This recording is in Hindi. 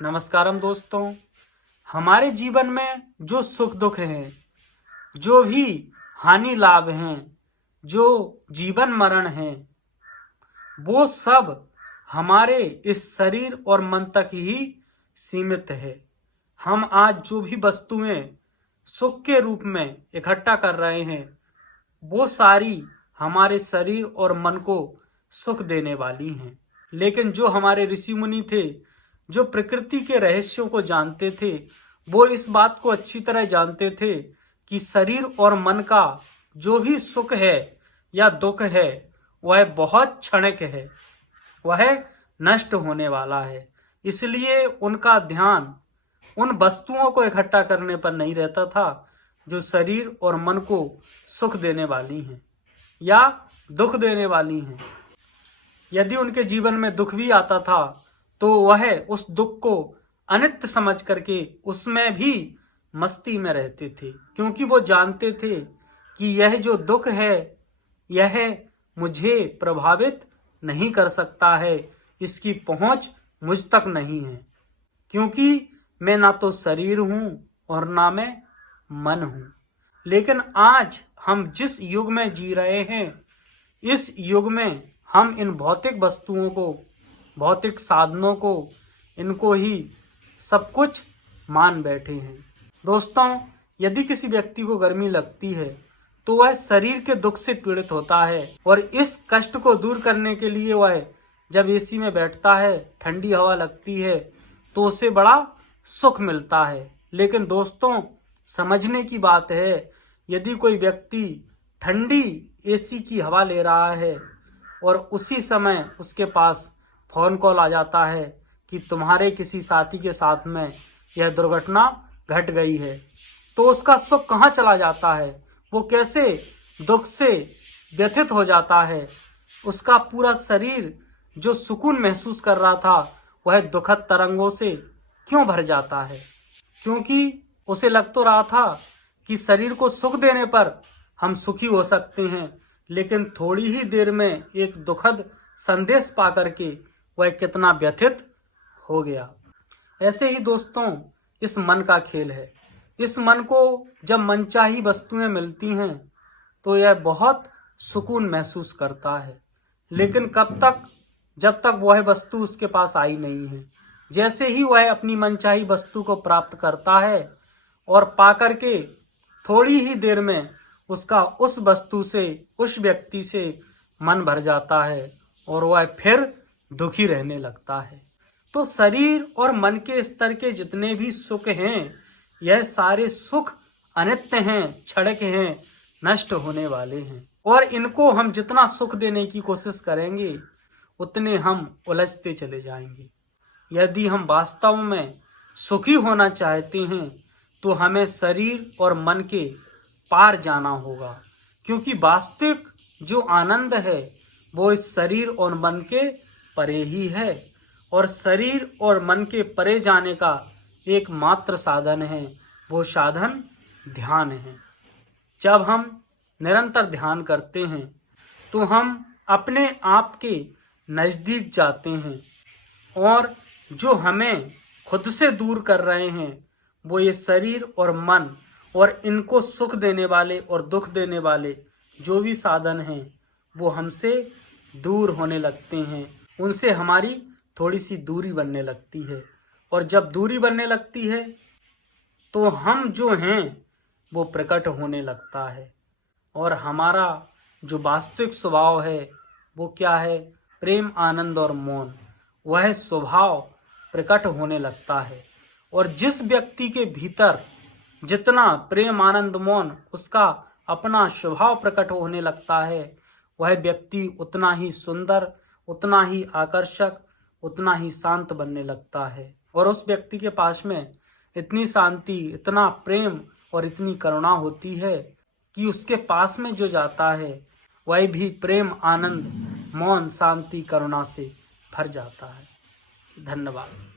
नमस्कारम दोस्तों। हमारे जीवन में जो सुख दुख हैं, जो भी हानि लाभ हैं, जो जीवन मरण हैं, वो सब हमारे इस शरीर और मन तक ही सीमित है। हम आज जो भी वस्तुएं सुख के रूप में इकट्ठा कर रहे हैं, वो सारी हमारे शरीर और मन को सुख देने वाली हैं। लेकिन जो हमारे ऋषि मुनि थे, जो प्रकृति के रहस्यों को जानते थे, वो इस बात को अच्छी तरह जानते थे कि शरीर और मन का जो भी सुख है या दुख है, वह बहुत क्षणिक है, वह नष्ट होने वाला है। इसलिए उनका ध्यान उन वस्तुओं को इकट्ठा करने पर नहीं रहता था जो शरीर और मन को सुख देने वाली हैं या दुख देने वाली हैं। यदि उनके जीवन में दुख भी आता था तो वह उस दुख को अनित्य समझ करके उसमें भी मस्ती में रहते थे, क्योंकि वो जानते थे कि यह जो दुख है, यह मुझे प्रभावित नहीं कर सकता है, इसकी पहुंच मुझ तक नहीं है, क्योंकि मैं ना तो शरीर हूं और ना मैं मन हूं। लेकिन आज हम जिस युग में जी रहे हैं, इस युग में हम इन भौतिक वस्तुओं को, भौतिक साधनों को, इनको ही सब कुछ मान बैठे हैं। दोस्तों, यदि किसी व्यक्ति को गर्मी लगती है तो वह शरीर के दुख से पीड़ित होता है, और इस कष्ट को दूर करने के लिए वह जब एसी में बैठता है, ठंडी हवा लगती है, तो उसे बड़ा सुख मिलता है। लेकिन दोस्तों, समझने की बात है, यदि कोई व्यक्ति ठंडी एसी की हवा ले रहा है और उसी समय उसके पास फोन कॉल आ जाता है कि तुम्हारे किसी साथी के साथ में यह दुर्घटना घट गई है, तो उसका सुख कहाँ चला जाता है? वो कैसे दुख से व्यथित हो जाता है। उसका पूरा शरीर जो सुकून महसूस कर रहा था, वह दुखद तरंगों से क्यों भर जाता है? क्योंकि उसे लग तो रहा था कि शरीर को सुख देने पर हम सुखी हो सकते हैं, लेकिन थोड़ी ही देर में एक दुखद संदेश पा करके वह कितना व्यथित हो गया। ऐसे ही दोस्तों, इस मन का खेल है। इस मन को जब मनचाही वस्तुएं मिलती हैं तो यह बहुत सुकून महसूस करता है, लेकिन कब तक? जब तक वह वस्तु उसके पास आई नहीं है। जैसे ही वह अपनी मनचाही वस्तु को प्राप्त करता है और पा करके थोड़ी ही देर में उसका उस वस्तु से, उस व्यक्ति से मन भर जाता है और वह फिर दुखी रहने लगता है। तो शरीर और मन के स्तर के जितने भी सुख हैं, यह सारे सुख अनित्य हैं, क्षणिक हैं, नष्ट होने वाले हैं, और इनको हम जितना सुख देने की कोशिश करेंगे उतने हम उलझते चले जाएंगे। यदि हम वास्तव में सुखी होना चाहते हैं तो हमें शरीर और मन के पार जाना होगा, क्योंकि वास्तविक जो आनंद है वो इस शरीर और मन के परे ही है, और शरीर और मन के परे जाने का एकमात्र साधन है, वो साधन ध्यान है। जब हम निरंतर ध्यान करते हैं तो हम अपने आप के नजदीक जाते हैं, और जो हमें खुद से दूर कर रहे हैं वो ये शरीर और मन और इनको सुख देने वाले और दुख देने वाले जो भी साधन हैं, वो हमसे दूर होने लगते हैं। उनसे हमारी थोड़ी सी दूरी बनने लगती है, और जब दूरी बनने लगती है तो हम जो हैं वो प्रकट होने लगता है, और हमारा जो वास्तविक स्वभाव है वो क्या है? प्रेम, आनंद और मौन, वह स्वभाव प्रकट होने लगता है। और जिस व्यक्ति के भीतर जितना प्रेम, आनंद, मौन, उसका अपना स्वभाव प्रकट होने लगता है, वह व्यक्ति उतना ही सुंदर, उतना ही आकर्षक, उतना ही शांत बनने लगता है, और उस व्यक्ति के पास में इतनी शांति, इतना प्रेम और इतनी करुणा होती है कि उसके पास में जो जाता है वह भी प्रेम, आनंद, मौन, शांति, करुणा से भर जाता है। धन्यवाद।